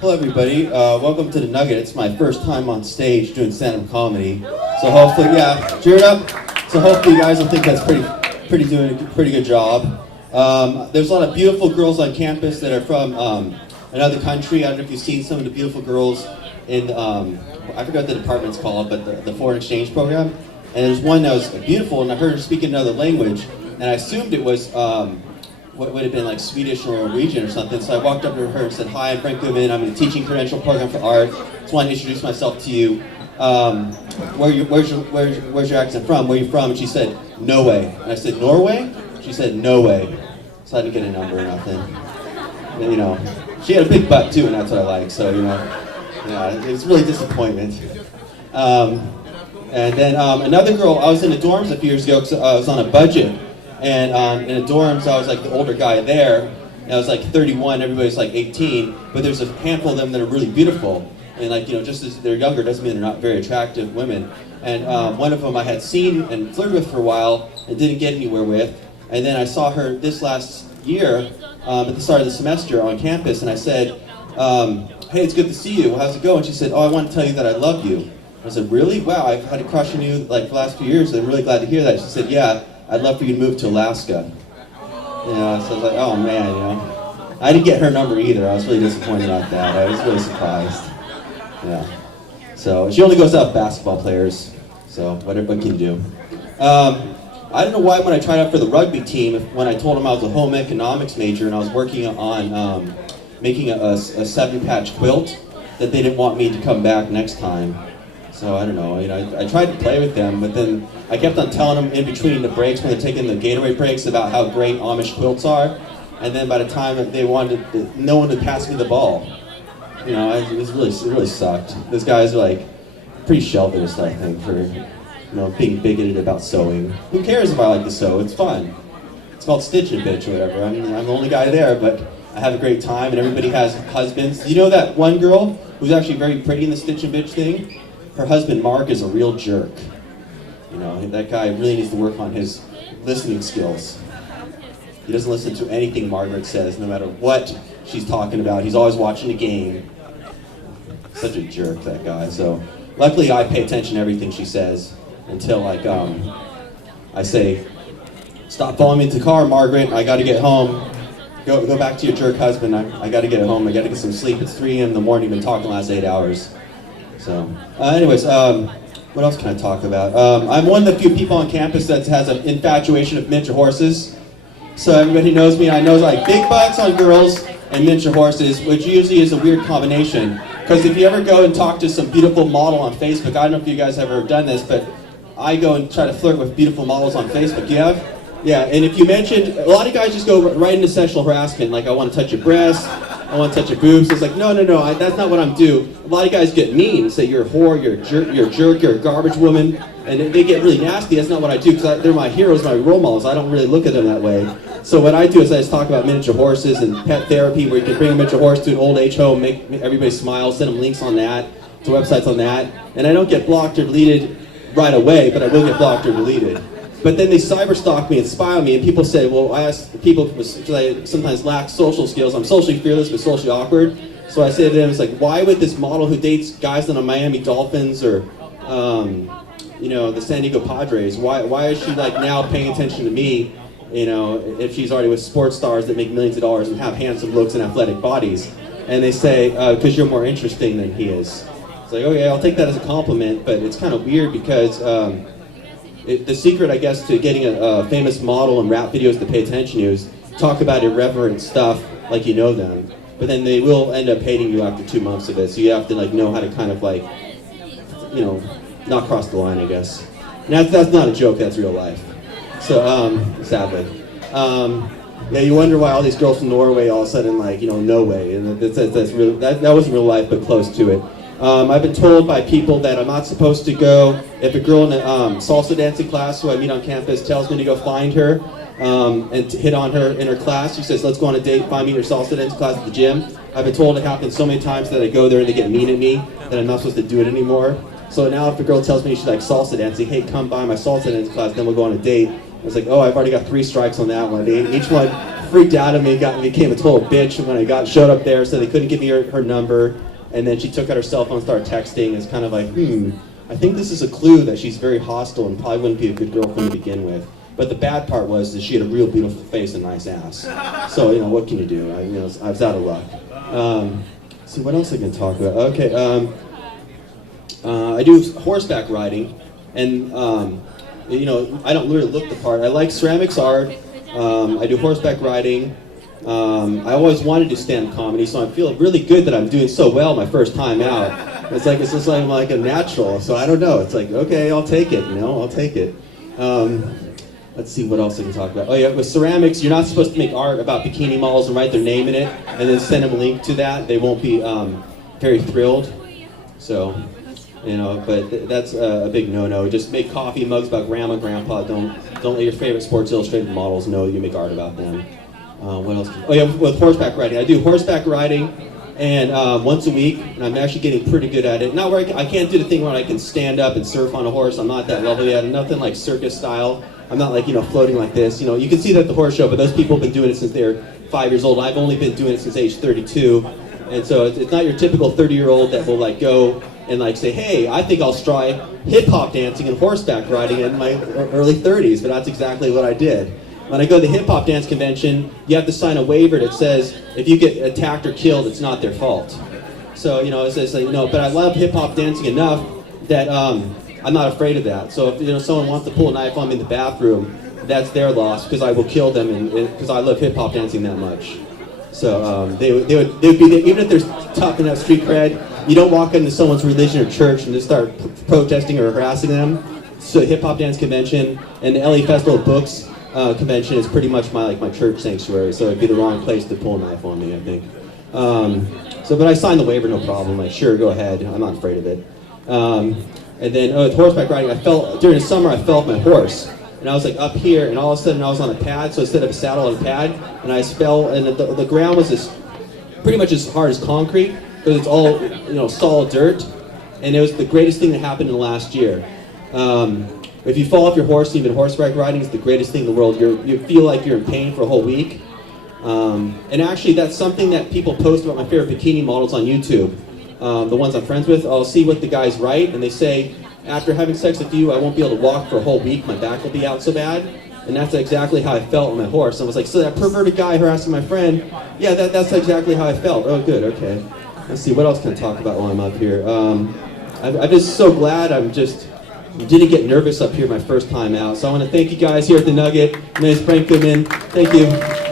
Hello everybody, welcome to the Nugget. It's my first time on stage doing stand-up comedy. So hopefully, yeah, cheer it up. So hopefully you guys will think that's doing a pretty good job. There's a lot of beautiful girls on campus that are from another country. I don't know if you've seen some of the beautiful girls in, I forgot what the department's called, but the foreign exchange program. And there's one that was beautiful, and I heard her speak another language, and I assumed it was what would have been like Swedish or Norwegian or something. So I walked up to her and said, "Hi, I'm Brent Goodman. I'm in a teaching credential program for art. Just wanted to introduce myself to you. Where's your accent from? Where are you from?" And she said, "No way." And I said, "Norway?" She said, "No way." So I didn't get a number or nothing. And, you know, she had a big butt too, and that's what I like. So, you know, yeah, it was really disappointment. And then another girl, I was in the dorms a few years ago because I was on a budget. And in the dorms, I was like the older guy there. And I was like 31, everybody's like 18. But there's a handful of them that are really beautiful. And like, you know, just as they're younger doesn't mean they're not very attractive women. And one of them I had seen and flirted with for a while and didn't get anywhere with. And then I saw her this last year at the start of the semester on campus. And I said, "Hey, it's good to see you. How's it going?" She said, "Oh, I want to tell you that I love you." I said, "Really? Wow, I've had a crush on you like for the last few years. I'm really glad to hear that." She said, "Yeah, I'd love for you to move to Alaska." You know, so I was like, oh man, you know. I didn't get her number either. I was really disappointed about that. I was really surprised. Yeah. So she only goes out with basketball players. So what can you do? I don't know why when I tried out for the rugby team, when I told them I was a home economics major and I was working on making a 7-patch quilt, that they didn't want me to come back next time. So I don't know, you know, I tried to play with them, but then I kept on telling them in between the breaks when they're taking the Gatorade breaks about how great Amish quilts are, and then by the time that they wanted, no one would pass me the ball. You know, it really sucked. Those guys are like pretty sheltered, I think, for, you know, being bigoted about sewing. Who cares if I like to sew? It's fun. It's called stitch and bitch or whatever. I mean, I'm the only guy there, but I have a great time, and everybody has husbands. You know that one girl who's actually very pretty in the stitch and bitch thing? Her husband, Mark, is a real jerk. You know, that guy really needs to work on his listening skills. He doesn't listen to anything Margaret says, no matter what she's talking about. He's always watching the game. Such a jerk, that guy. So, luckily I pay attention to everything she says until, like, I say, "Stop following me into the car, Margaret. I gotta get home. Go back to your jerk husband. I gotta get home. I gotta get some sleep. It's 3 a.m. in the morning. Been talking the last 8 hours. So, anyways, what else can I talk about? I'm one of the few people on campus that has an infatuation of miniature horses. So everybody knows me. I know like big butts on girls and miniature horses, which usually is a weird combination. Because if you ever go and talk to some beautiful model on Facebook, I don't know if you guys have ever done this, but I go and try to flirt with beautiful models on Facebook. You have? Yeah, and if you mentioned, a lot of guys just go right into sexual harassment, like I want to touch your breasts, I want to touch your boobs. It's like, no, that's not what I'm doing. A lot of guys get mean, say you're a whore, you're a jerk, you're a garbage woman, and they get really nasty. That's not what I do, because they're my heroes, my role models. I don't really look at them that way. So what I do is I just talk about miniature horses and pet therapy, where you can bring a miniature horse to an old age home, make everybody smile, send them links on that, to websites on that. And I don't get blocked or deleted right away, but I will get blocked or deleted. But then they cyber stalk me and spy on me, and people say, well, I ask people, because I sometimes lack social skills, I'm socially fearless but socially awkward. So I say to them, it's like, why would this model who dates guys that are Miami Dolphins or, you know, the San Diego Padres, why is she like now paying attention to me, you know, if she's already with sports stars that make millions of dollars and have handsome looks and athletic bodies? And they say, because you're more interesting than he is. It's like, okay, I'll take that as a compliment, but it's kind of weird because the secret, I guess, to getting a famous model and rap videos to pay attention to is talk about irreverent stuff like you know them, but then they will end up hating you after 2 months of it, so you have to like know how to kind of like, you know, not cross the line, I guess. And that's not a joke, that's real life. So, sadly. Yeah, you wonder why all these girls from Norway all of a sudden like, you know, no way, and that wasn't real life, but close to it. I've been told by people that I'm not supposed to go, if a girl in a salsa dancing class who I meet on campus tells me to go find her and to hit on her in her class, she says, let's go on a date, find me your salsa dancing class at the gym. I've been told it happens so many times that I go there and they get mean at me, that I'm not supposed to do it anymore. So now if a girl tells me she likes salsa dancing, hey, come by my salsa dancing class, then we'll go on a date. I was like, oh, I've already got 3 strikes on that one. Each one freaked out at me, became a total bitch when I showed up there, so they couldn't give me her number. And then she took out her cell phone and started texting. It's kind of like, I think this is a clue that she's very hostile and probably wouldn't be a good girlfriend to begin with. But the bad part was that she had a real beautiful face and nice ass. So, what can you do? I was out of luck. So what else I can talk about? Okay, I do horseback riding, and I don't really look the part. I like ceramics art. I do horseback riding. I always wanted to do stand-up comedy, so I feel really good that I'm doing so well my first time out. It's just like I'm like a natural, so I don't know. It's like, okay, I'll take it, I'll take it. Let's see what else I can talk about. Oh yeah, with ceramics, you're not supposed to make art about bikini models and write their name in it, and then send them a link to that. They won't be very thrilled. So, but that's a big no-no. Just make coffee mugs about grandma, grandpa. Don't let your favorite Sports Illustrated models know you make art about them. What else? Oh yeah, with horseback riding. I do horseback riding, and once a week, and I'm actually getting pretty good at it. Not where I can't do the thing where I can stand up and surf on a horse. I'm not that level yet. Nothing like circus style. I'm not like, floating like this. You can see that at the horse show, but those people have been doing it since they're 5 years old. I've only been doing it since age 32. And so it's not your typical 30-year-old that will go and say, hey, I think I'll try hip-hop dancing and horseback riding in my early 30s, but that's exactly what I did. When I go to the hip-hop dance convention, you have to sign a waiver that says if you get attacked or killed, it's not their fault. So, it says, but I love hip-hop dancing enough that I'm not afraid of that. So if someone wants to pull a knife on me in the bathroom, that's their loss, because I will kill them, and because I love hip-hop dancing that much. So they would be there, even if there's tough enough street cred. You don't walk into someone's religion or church and just start protesting or harassing them. So hip hop dance convention and the LA Festival of Books convention is pretty much my church sanctuary. So it'd be the wrong place to pull a knife on me, I think. But I signed the waiver, no problem. Sure, go ahead. I'm not afraid of it. And then with horseback riding, during the summer I fell off my horse. And I was up here, and all of a sudden I was on a pad, so instead of a saddle on a pad, and I fell, and the ground was pretty much as hard as concrete, because it's all solid dirt, and it was the greatest thing that happened in the last year. If you fall off your horse, even horseback riding is the greatest thing in the world. You feel like you're in pain for a whole week, and actually that's something that people post about my favorite bikini models on YouTube. The ones I'm friends with, I'll see what the guys write, and they say, after having sex with you, I won't be able to walk for a whole week. My back will be out so bad. And that's exactly how I felt on my horse. I was like, so that perverted guy harassing my friend, yeah, that's exactly how I felt. Oh, good, okay. Let's see, what else can I talk about while I'm up here? I'm just so glad didn't get nervous up here my first time out. So I want to thank you guys here at the Nugget. My name is Brent Goodman. Thank you.